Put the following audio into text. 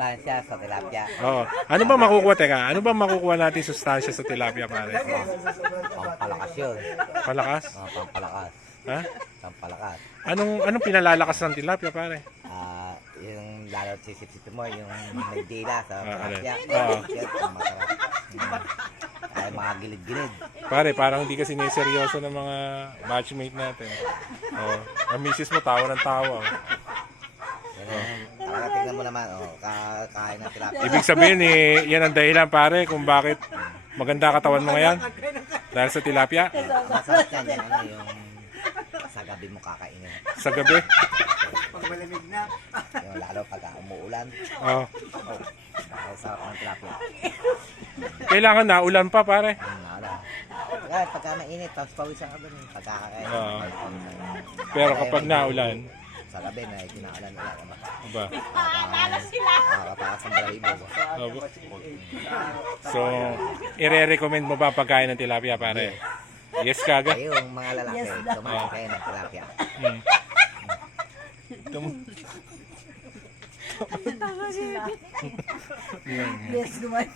sustansya sa tilapia. Oo. Ano ba makukuha, teka? Ano ba makukuha natin sustansya sa tilapia, pare? Pampalakas yun. Palakas? Pampalakas. Ha? Pampalakas. Anong pinalalakas ng tilapia, pare? Yung lalo sisip-sip mo, yung may dila sa tilapia. Oo. Yan, masarap. Ay, mga gilid-gilid. Pare, parang hindi ka siniseryoso ng mga matchmate natin. Oh, ang misis mo tawa ng tawa. Oh. Talaga tingnan mo naman, kakain ng tilapia. Ibig sabihin yan ang dahilan, pare, kung bakit maganda katawan mo ngayon. Dahil sa tilapia. Masarap yan, yung sa gabi mo kakainin. Sa gabi. Pag malamig na. Yung lalo pag umuulan. Oh. Sarap ng tilapia. Kailangan na ulan pa, pare. Kaya pagka mainit, tapos pawisan ka dun. Pagkakain. Pero kapag naulan, sa gabi na kinaulan-ulan. aba. Nakakatakas ang balahibo. So, ire-recommend mo ba pagkain ng tilapia, pare? Yes, kaga. Kayong mga lalaki, kumain kayo ng tilapia. Yes, gumawa.